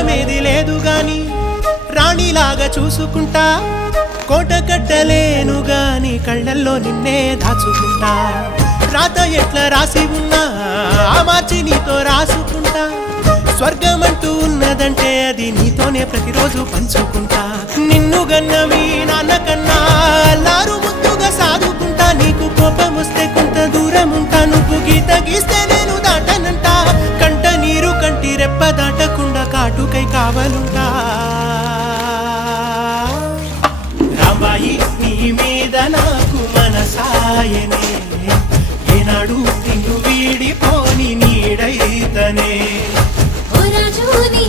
కష్టమేది లేదు గాని రాణిలాగా చూసుకుంటా, కోట కట్టలేను గాని కళ్ళల్లో నిన్నే దాచుకుంటా. రాత ఎట్లా రాసి ఉన్నా ఆ మార్చి నీతో రాసుకుంటా. స్వర్గమంటూ ఉన్నదంటే అది నీతోనే ప్రతిరోజు పంచుకుంటా. నిన్ను గన్న మీ నాన్న కన్నా అల్లారు ముద్దుగా సాదుకుంటా. నీకు కోపం వస్తే కొంత దూరం ఉంటా, నువ్వు గీత గీస్తే నేను దాటనంట. కంట నీరు కంటి రెప్ప దాటకుండా కాటుకై కావలుంటా. రాంబాయి నీ మీద నాకు మనసాయనే, ఏనాడు నిన్ను వీడిపోని నీడైతనే. ఓ రాజు నీ